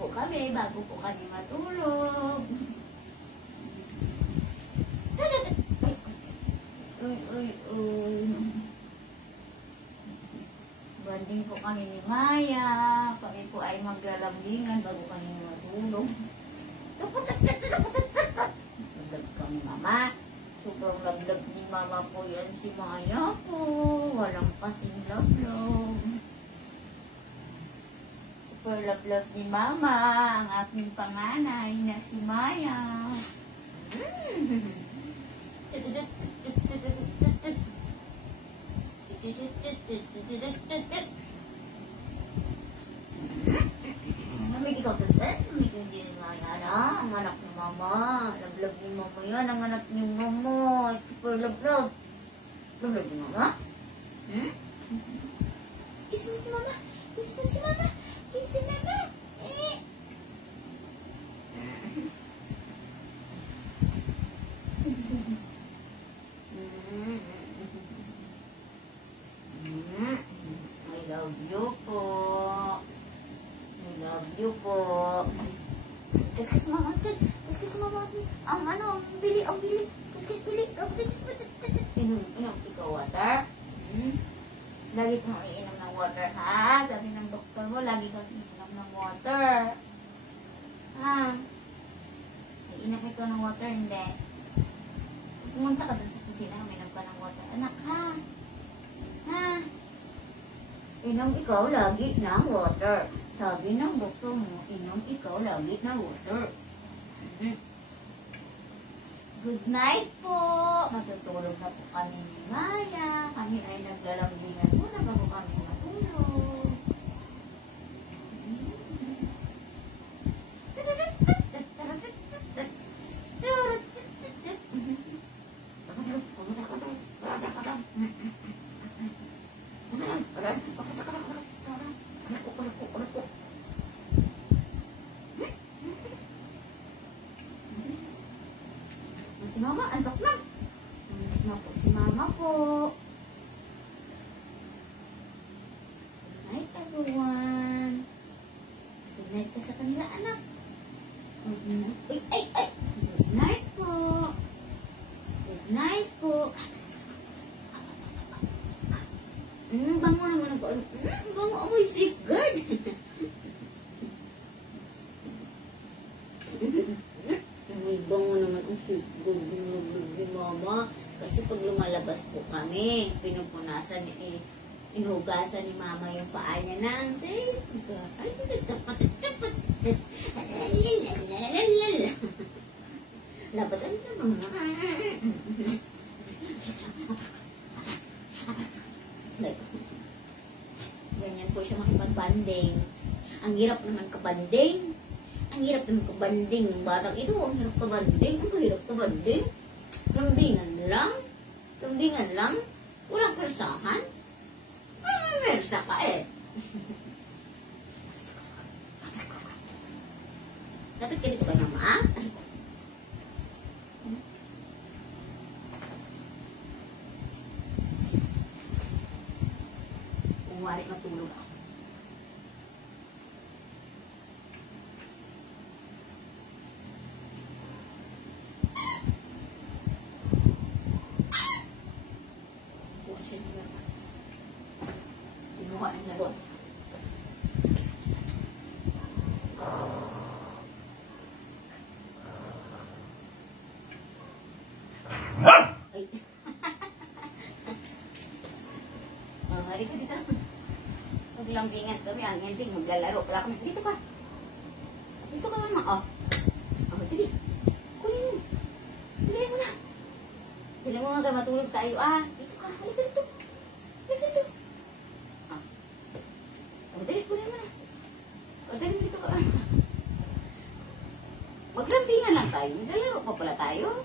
po kami bago po kami matulog. Banding po kami ni Maya. Kami po ay maglalambingan bago kami matulog. Lablab kami, Mama. Sobrang lablab ni Mama po yan si Maya po. Walang kasing lablab. Super lablab ni Mama ang aking panganay na si Maya. Namig ikaw tatat, namig hindi ni Maya na, ang anak ni Mama. Lablab ni Mama yan, ang anak ni Mama. Super lablab. Lablab ni Mama? Kiss mo si Mama. Kiss mo si Mama. Kiss si Mama. I love you po. I love you po. Kas Mama. Kas Mama. Ang ano, ang bili. Kas bili. Inom ikaw water. Lagi kang iinom ng water, ha? Sabi ng doktor mo, lagi kang iinom ng water. Ha? Iinom ikaw ng water, hindi. Pumunta ka dun sa kusina, uminom ka ng water. Anak, ha? Ha? Inom ikaw lagi ng water. Sabi ng doktor mo, inom ikaw lagi ng water. Good night po. Matutulog na po kami ni Maya. Kami ay naglalambingan muna bago kami matulog. Si Mama, antok na. Antok na po si Mama po. Good night, everyone. Good night ka sa kanila, anak. Good night. Ay. Good night po. Good night po. Bango naman ako. Bango amoy safeguard. Bango naman ang safeguard ni Mama. Kasi pag lumalabas po kami, pinupunasan, inuhugasan ni Mama yung paa niya ng safeguard. Ay, tapat. Labatan na Mama. Ganyan po siya makipagbanding. Ang hirap naman kabanding. Ang hirap naman kabanding ng batang ito. Ang hirap kabanding. Ang hirap kabanding. Lambingan lang. Walang persahan. May mersa ka eh. Dapat ka dito ka Mama. Kung wari matulog ako. Kinuha ng labot. Ay. Halika dito. Maglambingan kami. Ang ending, maglalaro. Wala kami. Dito ka. Dito ka Mama. Oh. Dili. Kunin mo. Dili mo na. Dili mo nga matulog tayo. Dito ka. Halika dito. Halika dito. Dili, kunin mo na. Dili dito ka. Maglambingan lang tayo. Maglalaro pa pala tayo.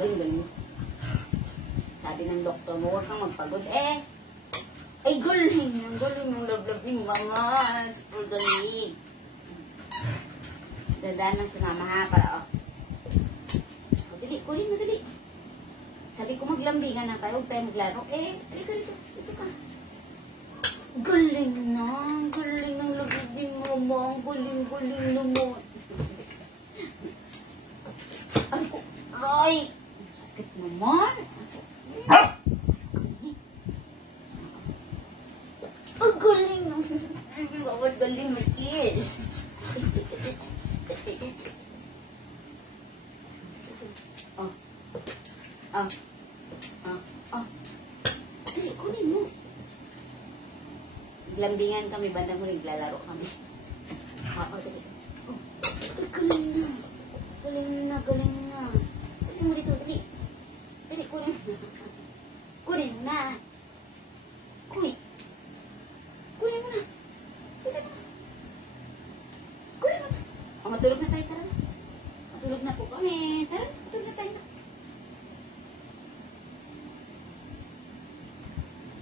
Galing. Sabi ng doktor mo, huwag kang magpagod. Ay, galing. Ang galing ng lablab ni Mama. Super galing. Dadaan lang si Mama ha, para dili, kunin mo, dili. Sabi ko maglambingan na tayo, huwag tayo maglaro. Halika dito. Dito ka. Galing na. Galing ng lagay din, mama. Ang galing-galing naman. Ay ko, aray. Sakit naman. Ang galing. Bawat galing, my kids. Oh. Oh. Oh. Oh. Dali, kunin mo. Lambingan kami, bandang mo naglalaro kami. Oo, dali. Oh. Ay, galing na. Galing na, galing na. Dali mo dito, dali. Dali, kunin. Kunin na.